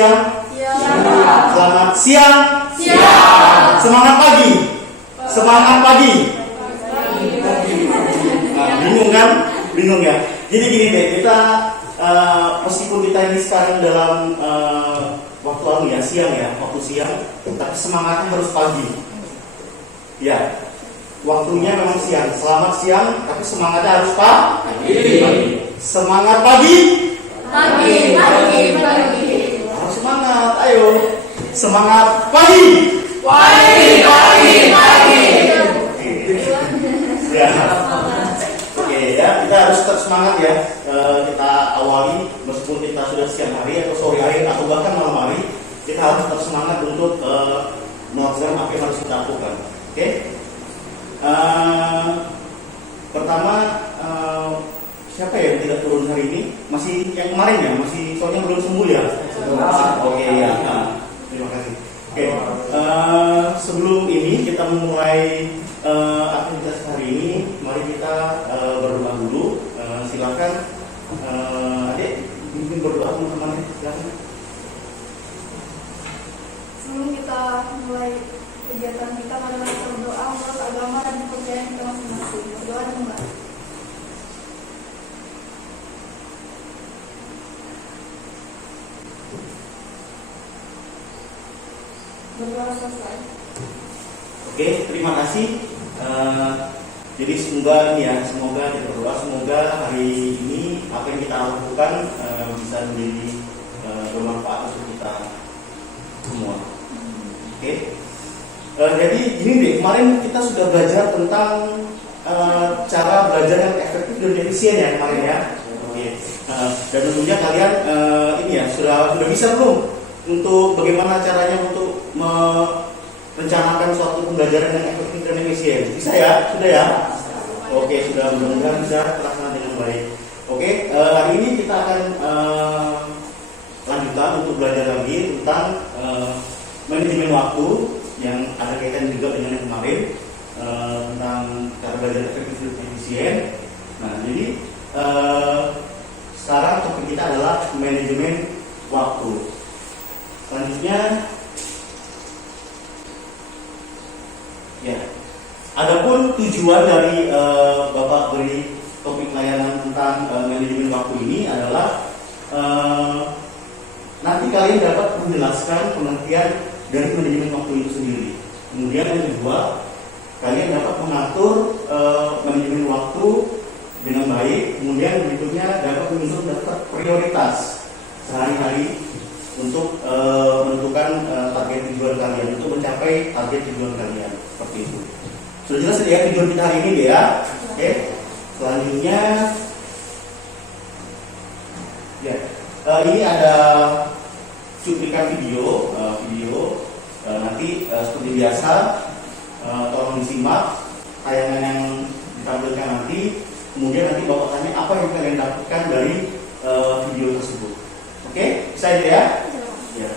siang? Siang. Selamat siang. Siang. Semangat pagi. Semangat pagi. Nah, bingung kan? Bingung ya. Jadi gini deh, kita meskipun kita ini sekarang dalam waktu ya siang ya, waktu siang, tapi semangatnya harus pagi. Ya, waktunya memang siang. Selamat siang, tapi semangatnya harus pagi. Semangat pagi. Pagi. Harus semangat, ayo. Semangat pagi. Pagi. Ya. Oke ya, kita harus tetap semangat ya. Kita awali meskipun kita sudah siang hari atau sore hari atau bahkan malam hari, kita harus tetap semangat untuk melakukan apa yang harus kita lakukan. Oke. Pertama, siapa ya yang tidak turun hari ini? Masih yang kemarin ya, masih soalnya belum sembuh ya. Oke ya. Terima kasih. Oke. Sebelum ini kita memulai aktivitas hari ini, mari kita berdoa dulu. Silakan, adik, mungkin berdoa teman-teman. Silakan. Sebelum kita mulai kegiatan kita, mari kita berdoa menurut agama dan kepercayaan kita masing-masing. Berdoa dan membaca. Berdoa selesai. Oke, terima kasih. Jadi semoga ini ya, semoga kita berdoa, semoga hari ini apa yang kita lakukan bisa menjadi bermanfaat untuk kita semua. Oke. Jadi gini deh, kemarin kita sudah belajar tentang cara belajar yang efektif dan efisien ya kemarin ya. Oke. Dan tentunya kalian ini ya sudah bisa belum untuk bagaimana caranya untuk merencanakan suatu pembelajaran yang efektif dan efisien? Bisa ya? Sudah ya? Oke, sudah, mudah-mudahan bisa terlaksana dengan baik. Oke, hari ini kita akan lanjutkan untuk belajar lagi tentang manajemen waktu yang ada kaitan juga dengan yang kemarin, tentang cara belajar efektif dan efisien. Nah, jadi sekarang topik kita adalah manajemen waktu. Selanjutnya, ya, adapun tujuan dari Bapak beri topik layanan tentang manajemen waktu ini adalah nanti kalian dapat menjelaskan pengertian dari manajemen waktu itu sendiri. Kemudian yang kedua, kalian dapat mengatur manajemen waktu dengan baik. Kemudian berikutnya dapat menyusun daftar prioritas sehari-hari untuk menentukan target tujuan kalian, untuk mencapai target tujuan kalian, seperti itu. Sudah jelas ya tujuan kita hari ini ya. Oke. Selanjutnya, ya, ini ada cuplikan video, nanti seperti biasa, tolong disimak tayangan yang ditampilkan nanti. Kemudian nanti Bapak tanya apa yang kalian dapatkan dari video tersebut. Oke, bisa ya? Ya.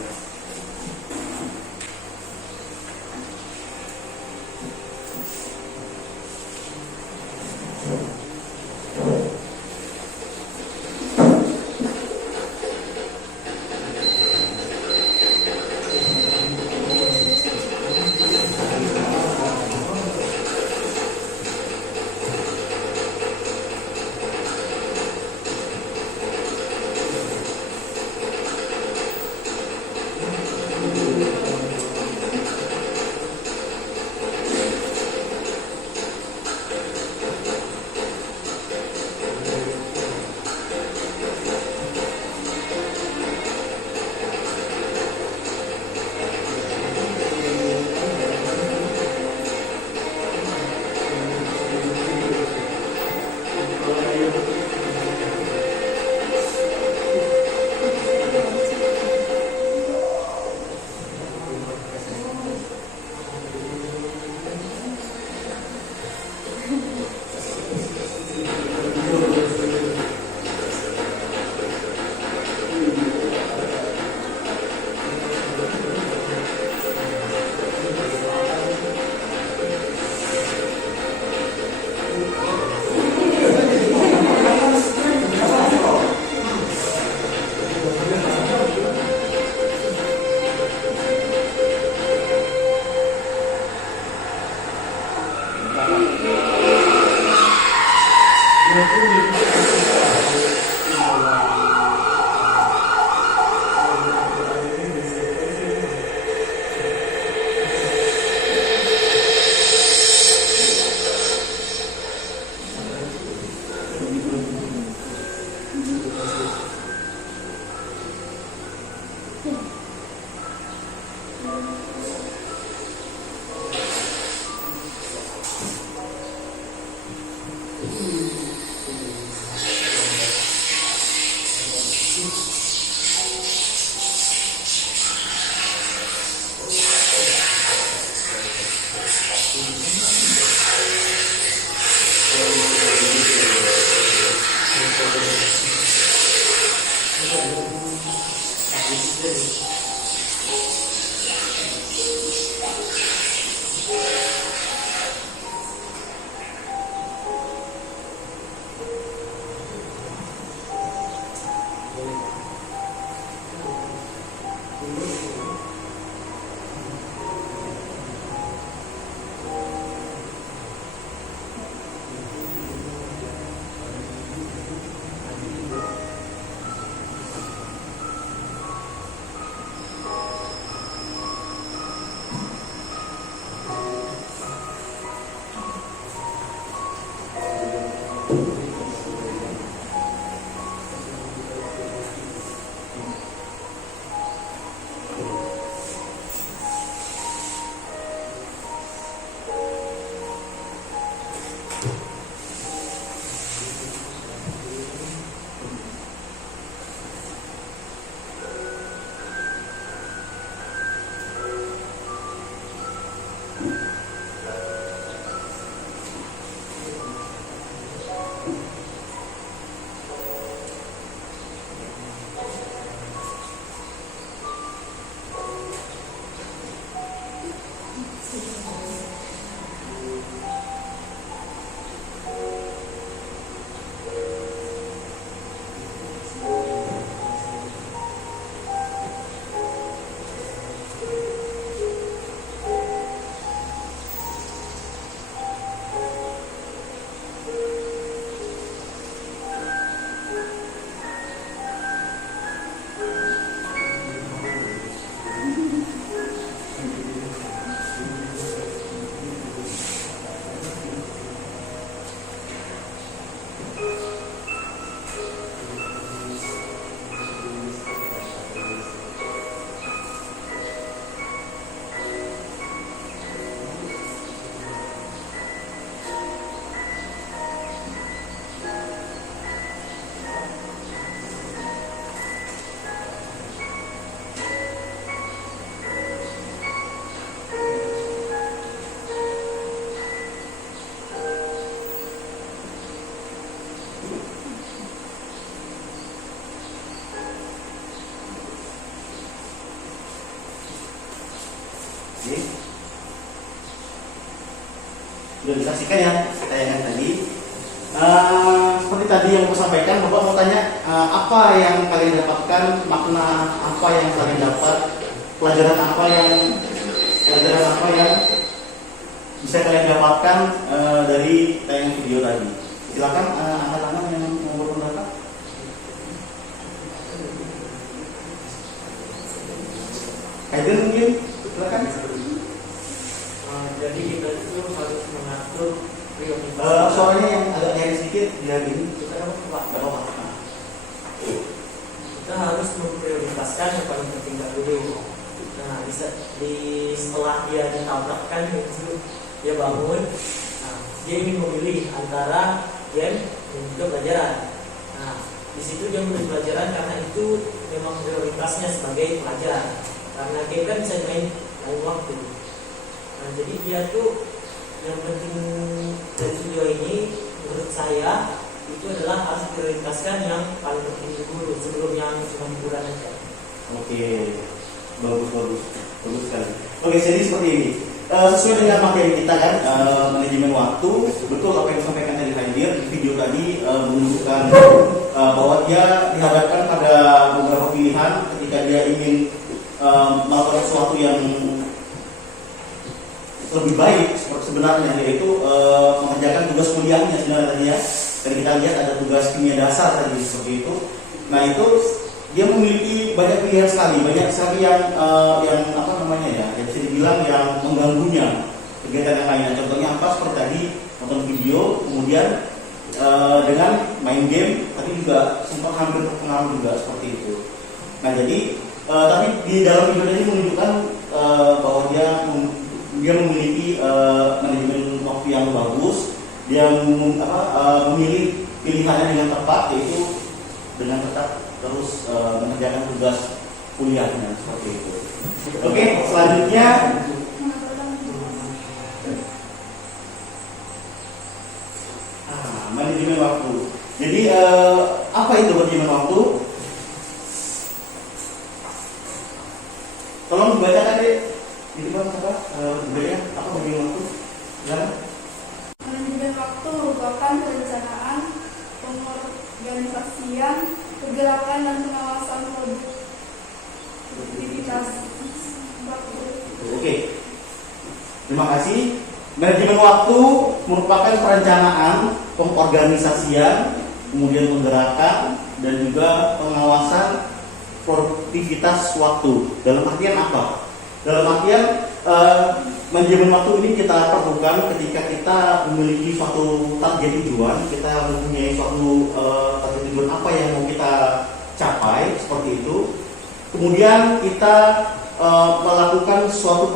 Oke. Sudah disaksikan ya tayangan tadi. Seperti tadi yang aku sampaikan, Bapak mau tanya apa yang kalian dapatkan, makna apa yang kalian dapat, pelajaran apa yang bisa kalian dapatkan dari tayangan video tadi. Silakan anak-anak yang mau berpendapat. Kaiden mungkin, silakan. Jadi kita itu harus mengatur prioritas. Suaranya yang agak nyaris sedikit biar gini. Kita harus Apa? kita harus memprioritaskan yang paling penting dulu. Nah, setelah dia ditabrakkan itu dia bangun. Nah, dia ingin memilih antara game dan juga pelajaran. Nah, di situ dia memilih pelajaran karena itu memang prioritasnya sebagai pelajar. Karena game kan bisa main lain waktu. Nah, jadi dia tuh yang penting dari video ini menurut saya itu adalah harus prioritaskan yang paling penting dulu sebelum yang cuma hiburan aja. Oke, bagus sekali. Oke, jadi seperti ini. Sesuai dengan materi kita kan, manajemen waktu, betul apa yang disampaikan tadi Haidir di video tadi menunjukkan bahwa dia dihadapkan pada beberapa pilihan ketika dia ingin melakukan sesuatu yang lebih baik sebenarnya, yaitu mengerjakan tugas kuliahnya sebenarnya tadi ya. Dan kita lihat ada tugas kimia dasar tadi seperti itu. Nah itu dia memiliki banyak pilihan sekali yang apa namanya ya, yang bisa dibilang yang mengganggunya kegiatan yang lainnya. Contohnya apa? Seperti tadi nonton video, kemudian dengan main game, tapi juga sempat hampir terpengaruh juga seperti itu. Nah jadi tapi di dalam video ini menunjukkan bahwa dia memiliki manajemen waktu yang bagus. Dia memilih pilihannya dengan tepat, yaitu dengan tetap terus mengerjakan tugas kuliahnya seperti itu. Oke, selanjutnya manajemen waktu. Jadi apa itu manajemen waktu? Tolong dibacakan deh. Ini bang apa? Baca apa bagi waktu? Silakan. Manajemen waktu merupakan perencanaan, pengorganisasian, pergerakan dan pengawasan produktivitas waktu. Oke. Terima kasih. Manajemen waktu merupakan perencanaan, pengorganisasian, kemudian penggerakan dan juga pengawasan produktivitas waktu. Dalam artian apa? Dalam artian manajemen waktu ini kita perlukan ketika kita memiliki suatu target tujuan, kita mempunyai suatu target tujuan apa yang mau kita capai seperti itu. Kemudian kita melakukan suatu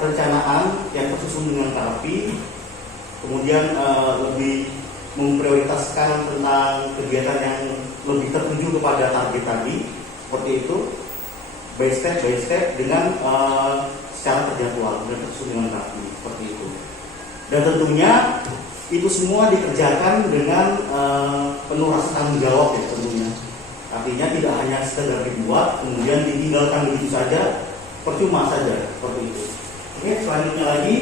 perencanaan yang tersusun dengan rapi, kemudian lebih memprioritaskan tentang kegiatan yang lebih tertuju kepada target tadi, seperti itu, by step dengan secara terjadwal dan tersusun dengan rapi, seperti itu. Dan tentunya itu semua dikerjakan dengan penuh rasa tanggung jawab ya tentunya. Artinya tidak hanya sekedar dibuat kemudian ditinggalkan begitu saja, percuma saja, seperti itu. Oke, selanjutnya lagi.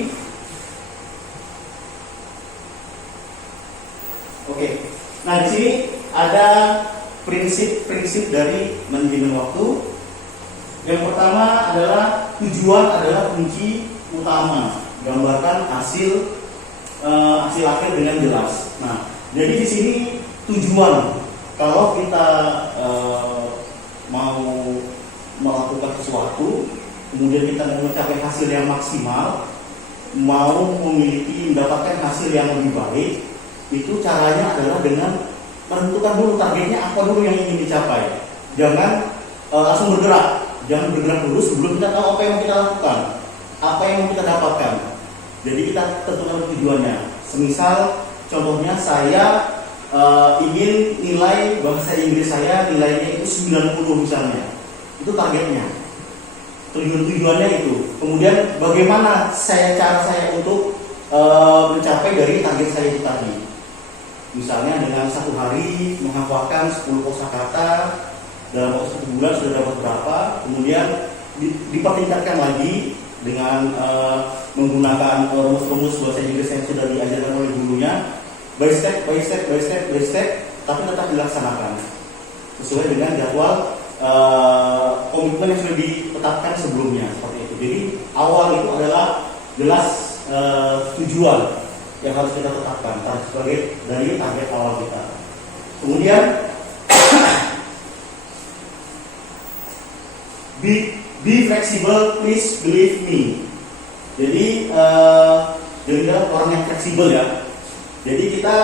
Oke, nah di sini ada prinsip-prinsip dari manajemen waktu. Yang pertama adalah tujuan adalah kunci utama, gambarkan hasil akhir dengan jelas. Nah, jadi di sini tujuan, kalau kita mau melakukan sesuatu, kemudian kita mau mencapai hasil yang maksimal, mau mendapatkan hasil yang lebih baik, itu caranya adalah dengan menentukan dulu targetnya apa dulu yang ingin dicapai. Jangan langsung bergerak, jangan bergerak dulu sebelum kita tahu apa yang mau kita lakukan, apa yang mau kita dapatkan. Jadi kita tentukan tujuannya. Semisal contohnya saya ingin nilai bahasa Inggris saya nilainya itu 90 misalnya, itu targetnya. Tujuannya itu. Kemudian bagaimana cara saya untuk mencapai dari target saya itu tadi. Misalnya dengan satu hari menghafalkan 10 kosakata, dalam waktu 1 bulan sudah dapat berapa, kemudian dipertingkatkan lagi dengan menggunakan rumus-rumus bahasa Inggris yang sudah diajarkan oleh gurunya, by step, tapi tetap dilaksanakan sesuai dengan jadwal komitmen yang sudah ditetapkan sebelumnya, seperti itu. Jadi awal itu adalah jelas tujuan yang harus kita tetapkan sebagai dari target awal kita. Kemudian be flexible, please believe me. Jadi kita orang yang fleksibel ya. Jadi kita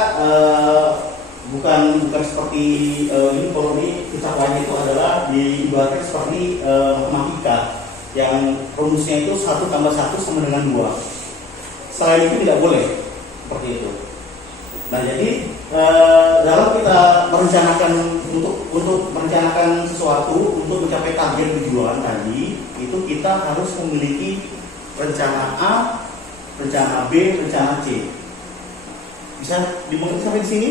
bukan seperti ini, kalau ini ucapannya itu adalah diibaratkan seperti matematika yang rumusnya itu 1 + 1 sama dengan 2. Selain itu tidak boleh seperti itu. Nah, jadi dalam kita merencanakan untuk merencanakan sesuatu untuk mencapai target tujuan tadi, itu kita harus memiliki rencana A, rencana B, rencana C. Bisa dimengerti sampai di sini?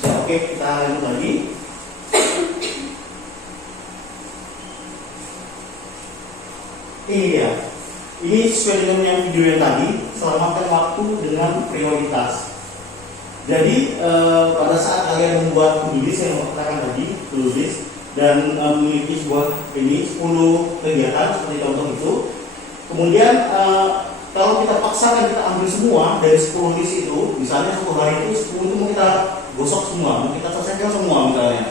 Ya, oke, kita lanjut lagi. Iya, ini sesuai dengan yang video yang tadi, selamatkan waktu dengan prioritas. Jadi pada saat kalian membuat to-do list yang katakan tadi, to-do list, dan memiliki sebuah 10 kegiatan seperti contoh itu, kemudian kalau kita paksakan kita ambil semua dari 10 list itu, misalnya satu hari itu 10 itu mau kita gosok semua, mau kita selesaikan semua misalnya,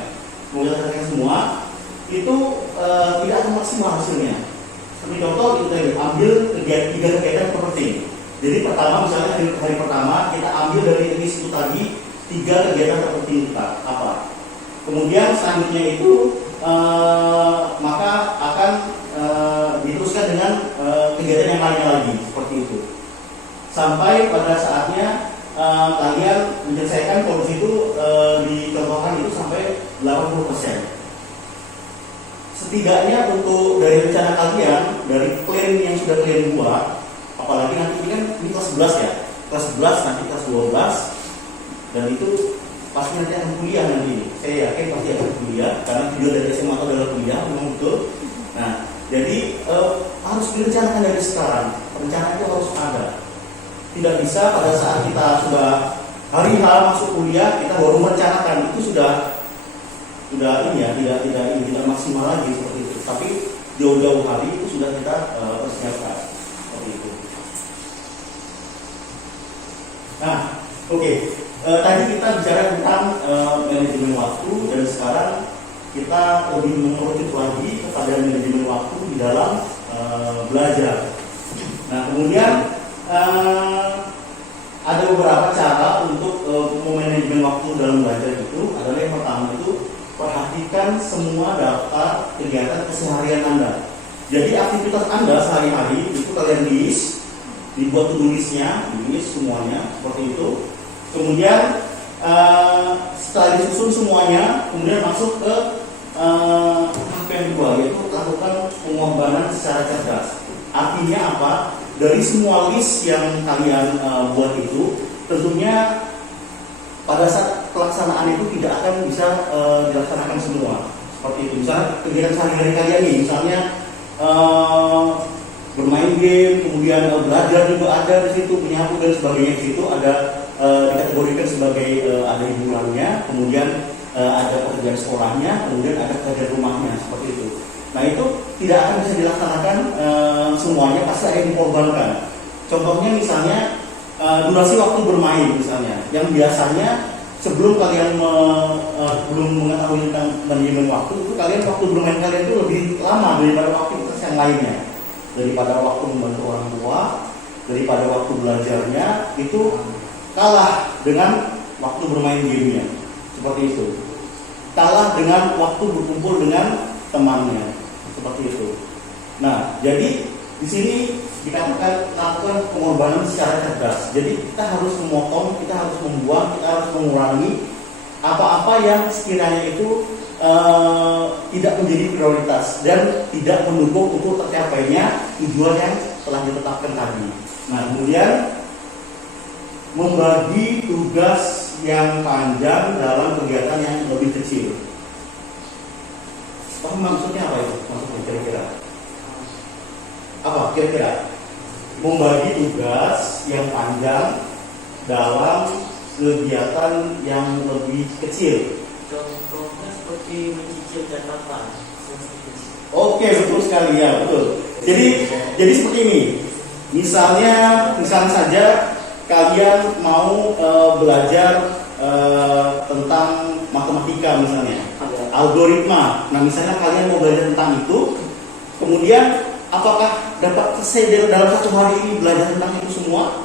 mau kita selesaikan semua, itu tidak akan maksimal hasilnya. Seperti contoh itu tadi, ambil 3 kegiatan penting. Jadi pertama misalnya hari pertama kita ambil dari list itu tadi 3 kegiatan terpenting kita apa. Kemudian selanjutnya itu maka akan diteruskan dengan kegiatan yang lainnya lagi seperti itu. Sampai pada saatnya kalian menyelesaikan kondisi itu dicontohkan itu sampai 80%. Setidaknya untuk dari rencana kalian, dari plan yang sudah kalian buat, apalagi nanti ini kelas 11 ya, kelas 11 nanti kelas 12, dan itu pasti nanti akan kuliah nanti. Saya yakin pasti akan kuliah karena tujuan dari SMA itu adalah kuliah, memang betul. Nah, jadi harus direncanakan dari sekarang. Perencanaan itu harus ada. Tidak bisa pada saat kita sudah hari H masuk kuliah kita baru merencanakan, itu sudah ini ya, tidak maksimal lagi seperti itu. Tapi jauh-jauh hari itu sudah kita persiapkan seperti itu. Nah, oke. Tadi kita bicara tentang manajemen waktu, dan sekarang kita lebih mengerucut lagi kepada manajemen waktu di dalam belajar. Nah, kemudian ada beberapa cara untuk memanajemen waktu dalam belajar itu. Adalah yang pertama itu, perhatikan semua daftar kegiatan keseharian Anda. Jadi aktivitas Anda sehari-hari itu kalian list, dibuat to-do listnya, list semuanya seperti itu. Kemudian setelah disusun semuanya, kemudian masuk ke tahap yang kedua, yaitu lakukan pengorbanan secara cerdas. Artinya apa? Dari semua list yang kalian buat itu, tentunya pada saat pelaksanaan itu tidak akan bisa dilaksanakan semua. Seperti itu. Misalnya kegiatan sehari-hari kalian nih, misalnya bermain game, kemudian belajar juga ada di situ, menyapu dan sebagainya. Di situ ada dikategorikan sebagai ada hiburannya, kemudian ada pekerjaan sekolahnya, kemudian ada pekerjaan rumahnya, seperti itu. Nah, itu tidak akan bisa dilaksanakan semuanya, pasti ada yang dikorbankan. Contohnya misalnya durasi waktu bermain misalnya, yang biasanya sebelum kalian belum mengetahui tentang manajemen waktu itu, kalian waktu bermain kalian itu lebih lama daripada aktivitas yang lainnya, daripada waktu membantu orang tua, daripada waktu belajarnya, itu kalah dengan waktu bermain gamenya, seperti itu. Kalah dengan waktu berkumpul dengan temannya, seperti itu. Nah, jadi di sini dikatakan lakukan pengorbanan secara cerdas. Jadi kita harus memotong, kita harus membuang, kita harus mengurangi apa-apa yang sekiranya itu tidak menjadi prioritas dan tidak mendukung untuk tercapainya tujuan yang telah ditetapkan tadi. Nah, kemudian membagi tugas yang panjang dalam kegiatan yang lebih kecil. Maksudnya apa itu? Maksudnya kira-kira apa? Kira-kira membagi tugas yang panjang dalam kegiatan yang lebih kecil. Contohnya seperti mencicil catatan. Oke, betul sekali ya, betul. Jadi seperti ini. Misalnya saja kalian mau belajar tentang matematika misalnya, algoritma. Nah, misalnya kalian mau belajar tentang itu, kemudian apakah dapat selesai dalam satu hari ini belajar tentang itu semua?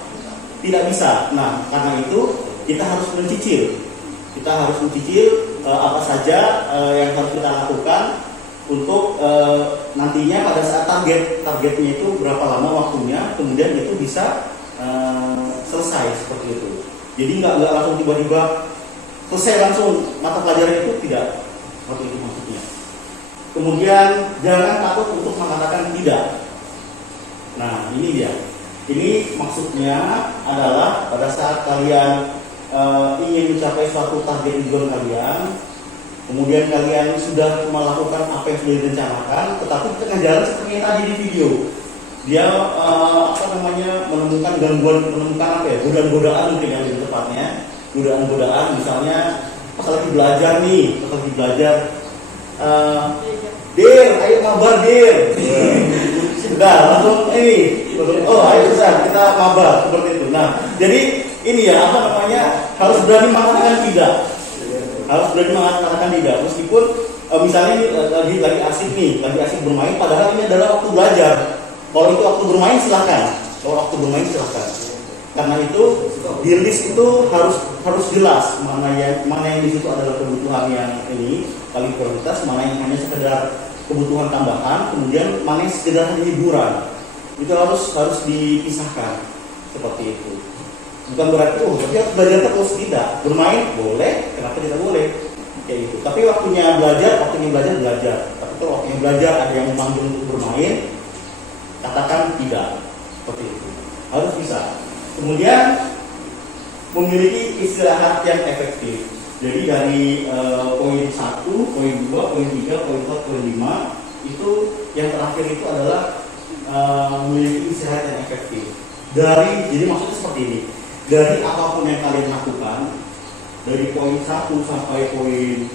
Tidak bisa. Nah, karena itu kita harus mencicil. Kita harus mencicil apa saja yang harus kita lakukan untuk nantinya pada saat targetnya itu berapa lama waktunya, kemudian itu bisa selesai seperti itu. Jadi nggak langsung tiba-tiba selesai langsung mata pelajaran itu, tidak. Seperti itu maksudnya. Kemudian jangan takut untuk mengatakan tidak. Nah, ini dia. Ini maksudnya adalah pada saat kalian ingin mencapai suatu target tujuan kalian, kemudian kalian sudah melakukan apa yang sudah direncanakan, tetapi di tengah jalan seperti yang tadi di video, dia menemukan gangguan, godaan-godaan mungkin yang lebih tepatnya, godaan-godaan misalnya pas lagi belajar nih, Dir, ayo mabar Dir. Sudah langsung ini, ayo Ustaz, kita mabar seperti itu. Nah, jadi ini ya harus berani mengatakan tidak. Harus berani mengatakan tidak, meskipun misalnya ini lagi asik bermain, padahal ini adalah waktu belajar. Kalau itu waktu bermain silahkan. Karena itu di list itu harus jelas mana yang di situ adalah kebutuhan yang ini paling prioritas, mana yang hanya sekedar kebutuhan tambahan, kemudian mana yang sekedar hanya hiburan. Itu harus dipisahkan seperti itu. Bukan berarti tapi belajar terus, tidak. Bermain boleh, kenapa tidak boleh? Kayak gitu. Tapi waktunya belajar. Tapi kalau waktunya belajar ada yang memanggil untuk bermain, katakan tidak. Seperti itu. Harus bisa. Kemudian memiliki istirahat yang efektif. Jadi dari poin 1, poin 2, poin 3, poin 4, poin 5 itu yang terakhir itu adalah memiliki istirahat yang efektif. Jadi maksudnya seperti ini. Dari apapun yang kalian lakukan, dari poin 1 sampai poin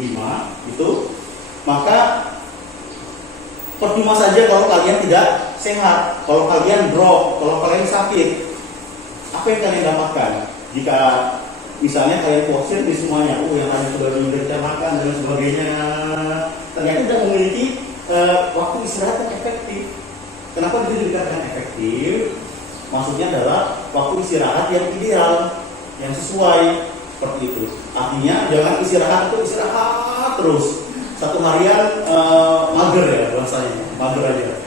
5 itu, maka percuma saja kalau kalian tidak sehat, kalau kalian drop, kalau kalian sakit. Apa yang kalian dapatkan jika misalnya kalian fokusir di semuanya, yang kalian sudah direncanakan dan sebagainya, ternyata tidak memiliki waktu istirahat yang efektif. Kenapa itu dikatakan efektif? Maksudnya adalah waktu istirahat yang ideal, yang sesuai, seperti itu. Artinya jangan istirahat terus. Satu harian mager ya bahasanya, mager aja.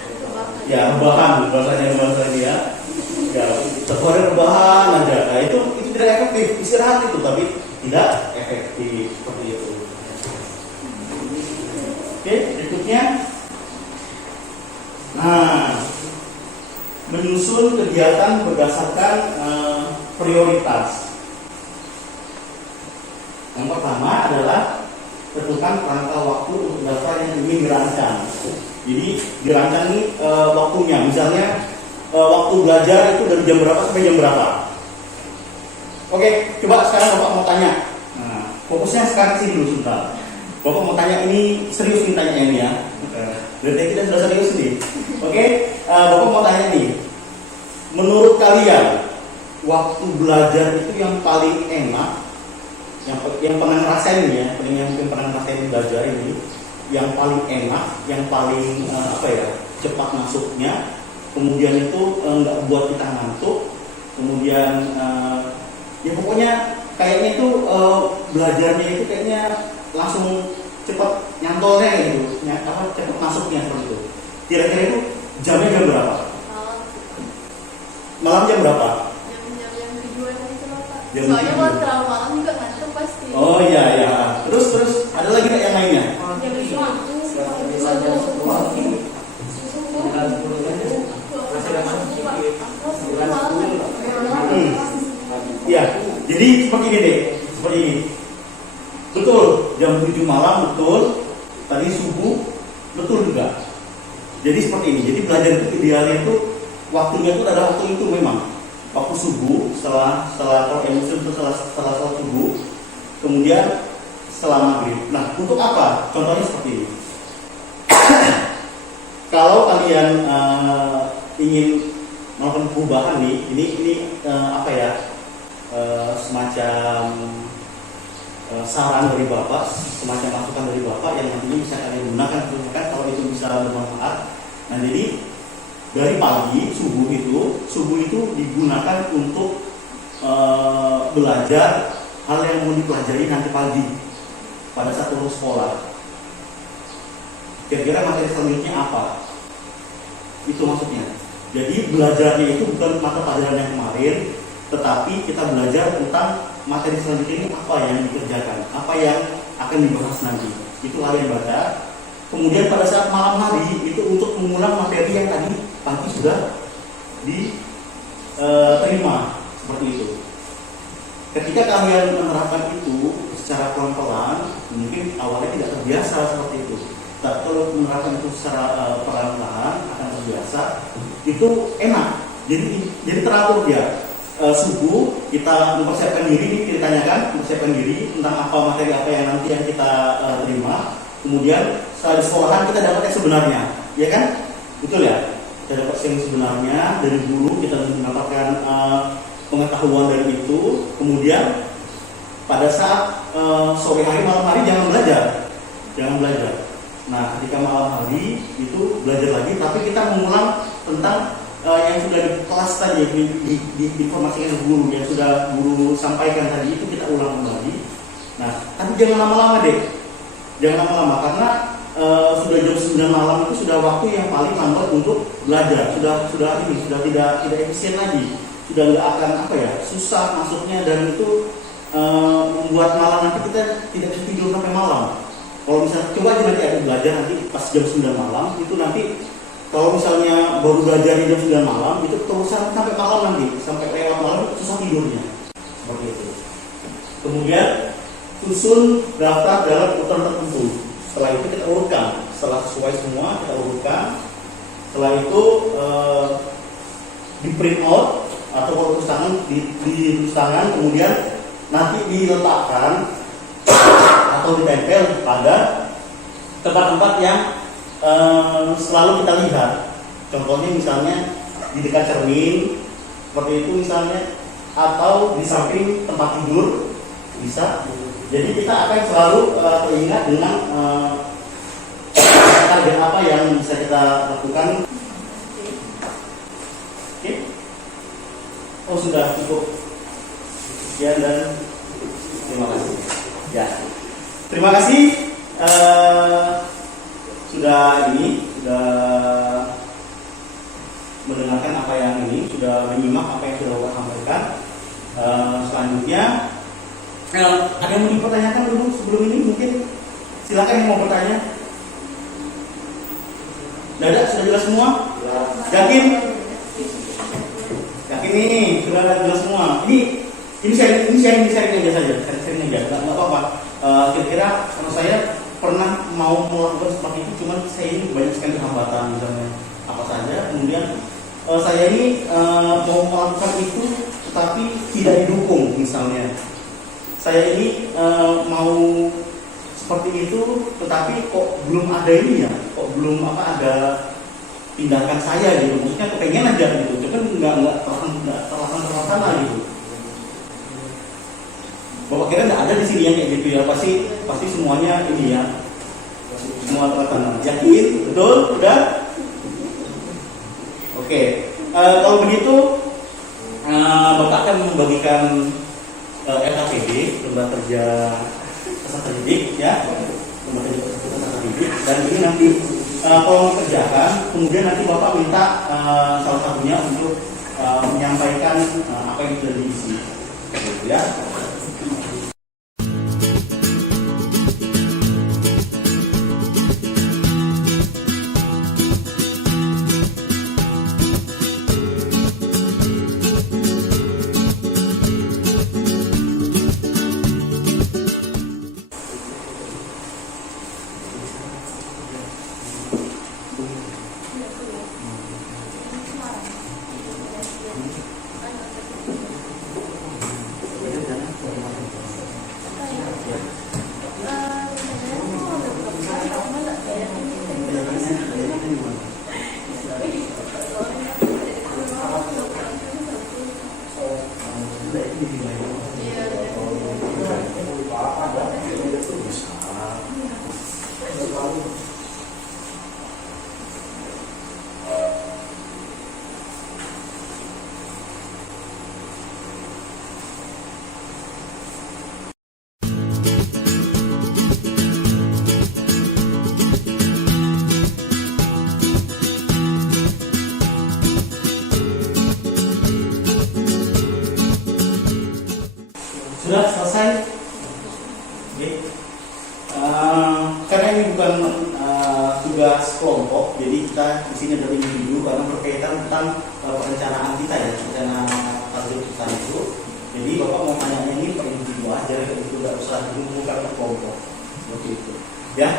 Ya rebahan bahasanya ya. Ya satu hari rebahan aja. Nah, itu tidak efektif. Istirahat itu tapi tidak efektif seperti itu. Oke, berikutnya. Nah, menyusun kegiatan berdasarkan prioritas. Yang pertama adalah tentukan kerangka waktu untuk daftar yang ingin dirancang. Jadi dirancang nih waktunya, misalnya waktu belajar itu dari jam berapa sampai jam berapa. Oke, coba sekarang Bapak mau tanya. Nah, fokusnya sekarang sini dulu sebentar. Bapak mau tanya, ini serius nih tanya ini ya. Berarti kita sudah serius nih. Oke, Bapak mau tanya nih. Menurut kalian waktu belajar itu yang paling enak, yang pernah ngerasain ya, yang pernah ngerasain belajar ini, yang paling enak, yang paling cepat masuknya, kemudian itu nggak buat kita ngantuk, kemudian ya pokoknya kayaknya itu belajarnya itu kayaknya langsung cepat nyantolnya gitu, cepat masuknya seperti itu. Kira-kira itu jamnya jam berapa? Malam jam berapa? Jam kedua itu Bapak. Jam Soalnya kedua. kalau terlalu malam juga ngantuk pasti. Oh iya ya. Terus ada lagi nggak yang lainnya? Jam 5. Ya, jadi seperti ini deh, seperti ini. Betul, jam 7 malam betul. Tadi subuh betul juga. Jadi seperti ini. Jadi belajar itu idealnya itu waktunya itu adalah waktu itu memang waktu subuh, setelah kalau muslim itu setelah sholat subuh, kemudian setelah maghrib. Nah, untuk apa? Contohnya seperti ini. Kalau kalian ingin melakukan perubahan nih, ini semacam saran dari Bapak, semacam masukan dari Bapak yang nantinya bisa kalian gunakan kalau itu bisa bermanfaat. Nah, jadi dari pagi subuh itu digunakan untuk belajar hal yang mau dipelajari nanti pagi pada saat lulus sekolah. Kira-kira materi selanjutnya apa? Itu maksudnya. Jadi belajarnya itu bukan mata pelajaran yang kemarin, tetapi kita belajar tentang materi selanjutnya ini apa yang dikerjakan, apa yang akan dibahas nanti. Itu kalian baca. Kemudian pada saat malam hari itu untuk mengulang materi yang tadi pagi sudah diterima seperti itu. Ketika kalian menerapkan itu secara pelan-pelan, mungkin awalnya tidak terbiasa seperti itu. Tapi kalau menerapkan itu secara perlahan-lahan akan terbiasa, itu enak. Jadi teratur dia. Subuh kita mempersiapkan diri, mempersiapkan diri tentang apa materi apa yang nanti yang kita terima. Kemudian setelah di sekolahan kita dapat yang sebenarnya, ya kan? Betul ya? Kita dapat yang sebenarnya dari guru, kita mendapatkan pengetahuan dari itu. Kemudian pada saat sore hari, malam hari jangan belajar. Nah, ketika malam hari itu belajar lagi, tapi kita mengulang tentang yang sudah di kelas tadi, diinformasikan guru, yang sudah guru sampaikan tadi itu kita ulang kembali. Nah, tapi jangan lama-lama deh. Jangan lama-lama karena sudah jam 9 malam itu sudah waktu yang paling lambat untuk belajar. Sudah tidak efisien lagi. Sudah nggak akan susah masuknya, dan itu membuat malam nanti kita tidak bisa tidur sampai malam. Kalau misalnya coba aja nanti ada belajar nanti pas jam 9 malam itu nanti kalau misalnya baru belajar di jam 9 malam itu terusan sampai malam nanti, sampai lewat malam itu susah tidurnya. Seperti itu. Kemudian susun daftar dalam urutan tertentu. Setelah itu kita urutkan, setelah sesuai semua kita urutkan. Setelah itu di print out atau tulis tangan di tulis tangan, kemudian nanti diletakkan atau ditempel pada tempat-tempat yang selalu kita lihat. Contohnya misalnya di dekat cermin seperti itu misalnya, atau di samping tempat tidur bisa. Jadi kita akan selalu teringat dengan target apa yang bisa kita lakukan. Oke? Oh sudah cukup. Sekian dan terima kasih. Ya, terima kasih sudah mendengarkan apa yang ini, sudah menyimak apa yang sudah Bapak sampaikan. Selanjutnya ada yang mau dipertanyakan dulu sebelum ini? Mungkin silakan yang mau bertanya. Dada sudah jelas semua? Yakin? Yakin ini sudah jelas semua. Ini sharing aja saja, sharing aja, nggak apa-apa. Kira-kira kalau saya pernah mau melakukan seperti itu, cuman saya ini banyak sekali hambatan, misalnya apa saja. Kemudian saya ini mau melakukan itu, tetapi tidak didukung. Misalnya saya ini mau seperti itu, tetapi kok belum ada ini ya, kok belum ada tindakan saya gitu. Maksudnya kepengen aja gitu, cuman nggak terlaksana gitu. Bapak kira nggak ada di sini yang kayak gitu ya? Pasti semuanya ini ya, semua terlaksana. Yakin? Betul? Udah? Oke. Kalau begitu, Bapak akan membagikan LKPD, Lembaga Kerja Peserta Didik ya, Lembaga Kerja Peserta Didik. Dan ini nanti kalau mengerjakan, kemudian nanti Bapak minta salah satunya untuk menyampaikan apa yang sudah diisi, gitu ya. Sudah selesai? Oke. Karena ini bukan tugas kelompok, jadi kita di sini ada individu karena berkaitan tentang perencanaan kita ya, rencana target kita itu. Jadi Bapak mau tanya ini per individu aja, itu tidak usah dihubungkan ke kelompok. Seperti itu. Ya.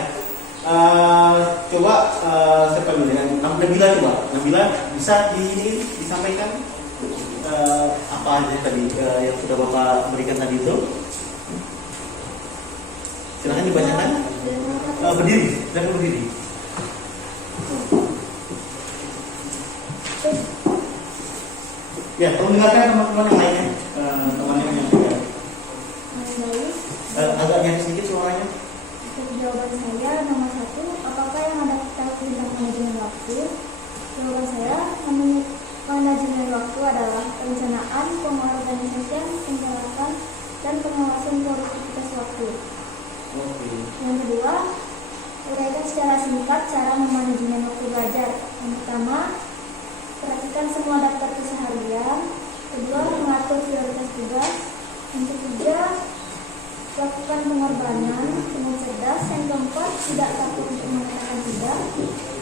Coba siapa dengan Nabila coba. Nabila bisa disampaikan apa aja tadi yang sudah Bapak berikan tadi itu? Silahkan dibacakan. Berdiri, silahkan berdiri. Ya, tolong dengarkan teman-teman yang lainnya, teman yang lainnya. Agak nyanyi sedikit suaranya. Jawaban saya nomor 1, apakah yang ada kita tentang manajemen waktu? Jawaban saya, manajemen waktu adalah perencanaan, pengorganisasian, pencatatan, dan pengawasan produktivitas waktu. Yang kedua, uraikan secara singkat cara memanajemen waktu belajar. Yang pertama, perhatikan semua daftar keseharian. Kedua, mengatur prioritas tugas. Yang ketiga, lakukan pengorbanan dengan cerdas. Yang keempat, tidak takut untuk mengatakan tidak.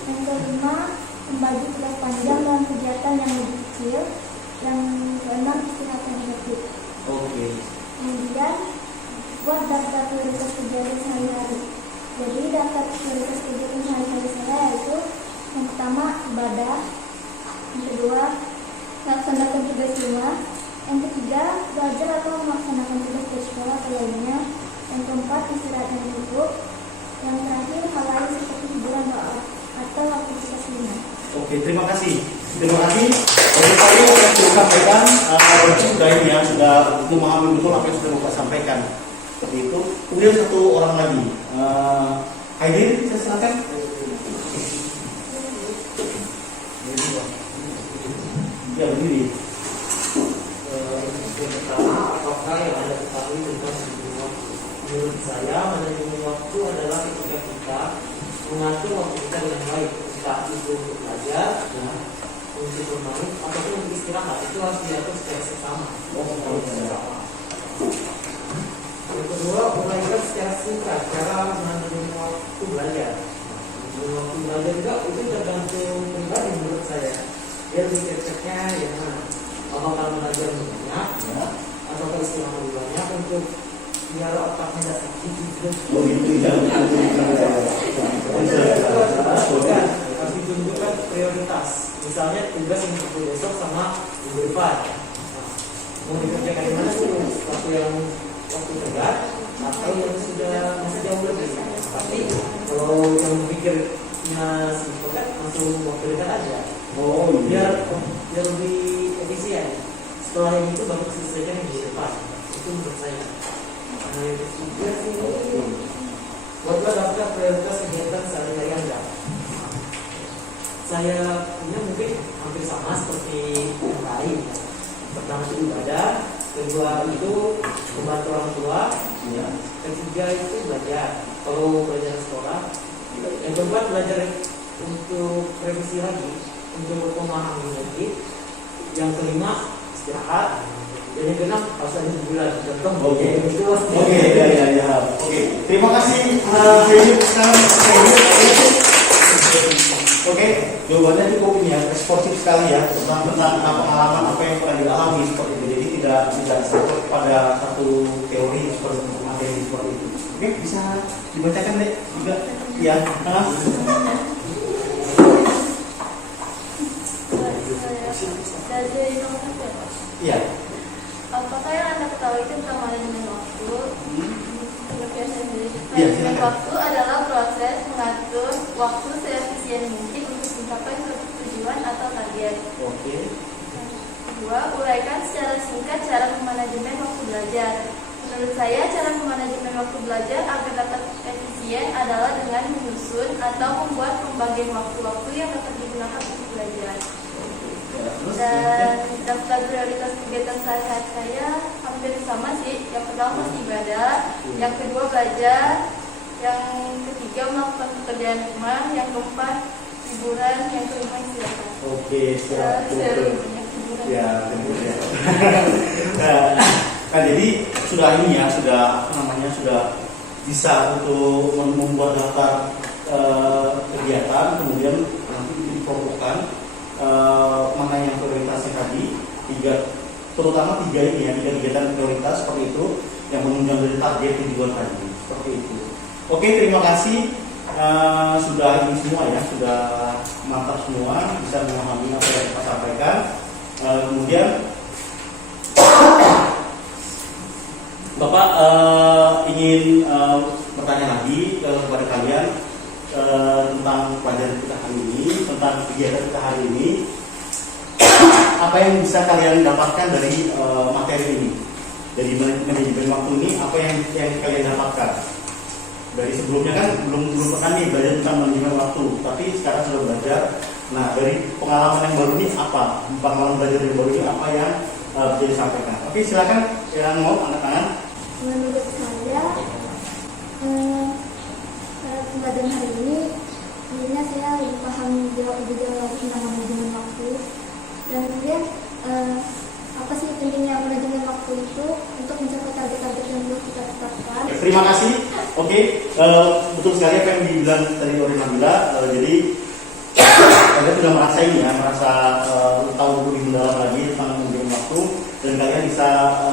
Yang kelima, membagi tugas panjang dalam kegiatan yang lebih kecil. Yang keenam, istirahat yang efektif. Kemudian buat daftar prioritas kegiatan sehari-hari. Jadi daftar prioritas kegiatan sehari-hari saya yaitu yang pertama ibadah, kedua, melaksanakan tugas rumah. Yang ketiga, belajar atau melaksanakan tugas di sekolah atau lainnya. Yang keempat, istirahat dan duduk. Yang terakhir, hal lain seperti hiburan atau aktivitas ringan. Oke, terima kasih. Terima kasih. Oleh saya yang sudah sampaikan, sudah ini ya, sudah memahami betul apa yang sudah Bapak sampaikan. Seperti itu. Kemudian satu orang lagi, Haidin, saya silakan. Ya, berdiri. Yang pertama, apakah yang Anda ketahui tentang manajemen waktu? Menurut saya, manajemen waktu adalah ketika kita mengatur waktu kita dengan baik. Entah itu untuk belajar, untuk bermain, ataupun untuk istirahat. Itu harus diatur secara seksama. Yang kedua, uraikan secara singkat cara manajemen waktu belajar. Manajemen waktu belajar juga itu tergantung pribadi menurut saya. Dia lebih cocoknya yang mana? Apakah belajar banyak, atau istirahat lebih banyak untuk biar otaknya tidak sakit gitu. Oh gitu ya. Harus ditunjukkan prioritas. Misalnya tugas yang untuk besok sama minggu depan. Mau dikerjakan di mana sih? Waktu tegak atau yang sudah masih jauh lebih. Tapi kalau yang berpikirnya simpel kan langsung waktu dekat aja. Oh iya. Biar lebih efisien. Setelah yang itu baru selesaikan yang di depan. Itu menurut saya. Nah yang ketiga sih, buatlah daftar prioritas kegiatan sehari-hari Anda. Saya punya mungkin hampir sama seperti yang lain. Pertama itu ibadah, kedua itu membantu orang tua, ketiga itu belajar. Kalau belajar sekolah, yang keempat belajar untuk revisi lagi, untuk memahami lagi. Yang kelima istirahat. Dan yang keenam harus ada hiburan. Oke. Itu Ya. Oke. Terima kasih. Oke, jawabannya cukup ini ya, responsif sekali ya tentang pengalaman apa yang pernah dialami seperti itu. Jadi tidak sampai pada satu teori seperti materi seperti itu. Oke, bisa dibacakan deh juga ya. Iya. Apakah yang Anda ketahui tentang manajemen waktu? Iya, Manajemen silakan. waktu adalah proses mengatur waktu seefisien mungkin untuk mencapai suatu tujuan atau target. Oke. Kedua, uraikan secara singkat cara memanajemen waktu belajar. Menurut saya, cara memanajemen waktu belajar agar dapat efisien adalah dengan menyusun atau membuat pembagian waktu-waktu yang dapat digunakan untuk belajar. Dan daftar prioritas kegiatan sehari-hari saya hampir sama sih. Yang pertama masih ibadah, yang kedua belajar, yang ketiga melakukan pekerjaan rumah, yang keempat hiburan, yang kelima istirahat. Oke, siap. Banyak hiburan. Ya, kemudian. Nah, jadi sudah ini ya, sudah bisa untuk membuat daftar kegiatan, kemudian nanti dikelompokkan mana yang prioritasnya tadi, terutama tiga ini ya, tiga kegiatan prioritas seperti itu yang menunjang dari target tujuan tadi, seperti itu. Oke, terima kasih. Sudah ini semua ya, sudah mantap semua, bisa memahami apa yang kita sampaikan. Kemudian Bapak ingin bertanya lagi kepada kalian tentang pelajaran kita hari ini, tentang kegiatan kita hari ini. Apa yang bisa kalian dapatkan dari materi ini, dari manajemen waktu ini? Apa yang kalian dapatkan? Dari sebelumnya kan belum pernah nih belajar tentang manajemen waktu, tapi sekarang sudah belajar. Nah, dari pengalaman yang baru ini apa? Pengalaman belajar yang baru ini apa yang bisa disampaikan? Oke, silakan yang mau angkat tangan. Menurut saya, pembelajaran hari ini, intinya saya lebih paham lebih jauh lagi tentang manajemen waktu. Dan kemudian apa sih pentingnya manajemen waktu itu untuk mencapai target-target yang belum kita tetapkan. Terima kasih. Oke, betul sekali apa yang dibilang tadi oleh Nabila. Jadi kalian sudah merasa ini ya, tahu lebih mendalam lagi tentang manajemen waktu, dan kalian bisa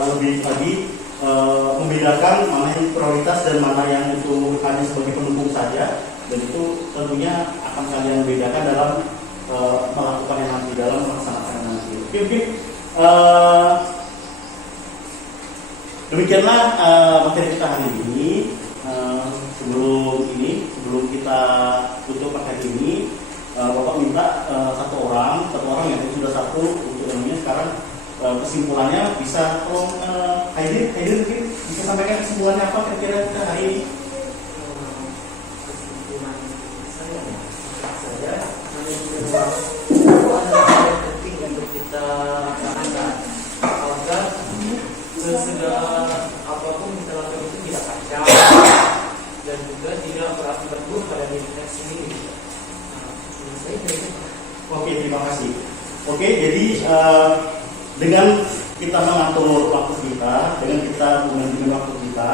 lebih lagi membedakan mana yang prioritas dan mana yang itu hanya sebagai pendukung saja. Dan itu tentunya akan kalian bedakan dalam melakukan yang nanti dalam melaksanakan Oke. Demikianlah materi kita hari ini. Sebelum kita tutup materi ini, Bapak minta satu orang yang sudah satu untuk namanya sekarang kesimpulannya bisa tolong Haidir mungkin bisa sampaikan kesimpulannya apa kira-kira kita hari ini. Kesimpulan saya itu adalah hal yang penting untuk kita lakukan agar sesegala apapun kita lakukan itu tidak kacau dan juga tidak berakibat buruk pada diri kita sendiri. Oke, terima kasih. Oke, jadi dengan kita mengatur waktu kita, dengan kita manajemen waktu kita,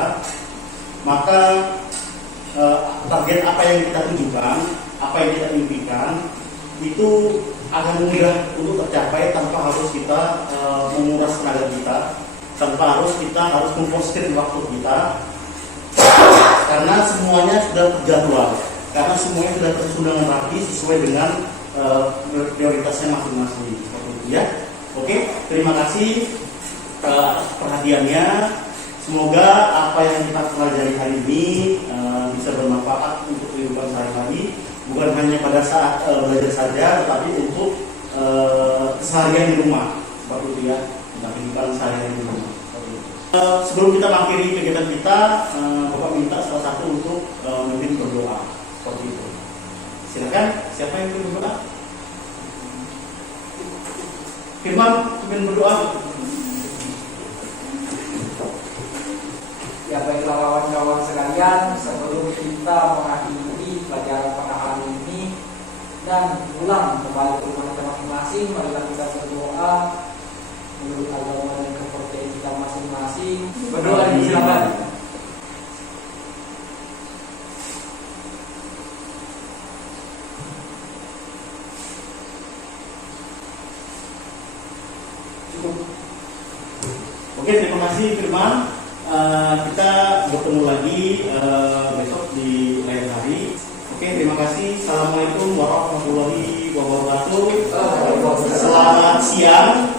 maka target apa yang kita tujukan, apa yang kita impikan, itu akan mudah untuk tercapai tanpa harus kita menguras tenaga kita, tanpa kita harus memposting waktu kita, karena semuanya sudah terjadwal, karena semuanya sudah tersusun dengan rapi sesuai dengan prioritasnya masing-masing. Seperti itu ya. Oke, terima kasih atas perhatiannya. Semoga apa yang kita pelajari hari ini bisa bermanfaat untuk kehidupan sehari-hari, bukan hanya pada saat belajar saja, tetapi untuk keseharian di rumah. Seperti itu ya, untuk kehidupan sehari-hari di rumah. Sebelum kita mengakhiri kegiatan kita, Bapak minta salah satu untuk memimpin berdoa. Seperti itu. Silakan, siapa yang ingin berdoa? Firman, ingin berdoa. Ya baiklah kawan-kawan sekalian, sebelum kita mengakhiri pelajaran pada hari ini dan pulang kembali ke rumah kita masing-masing, marilah kita berdoa menurut agama dan kepercayaan kita masing-masing. Berdoa silakan. Oke, terima kasih Firman. Kita bertemu lagi besok di lain hari. Oke, terima kasih. Assalamualaikum warahmatullahi wabarakatuh. Selamat siang.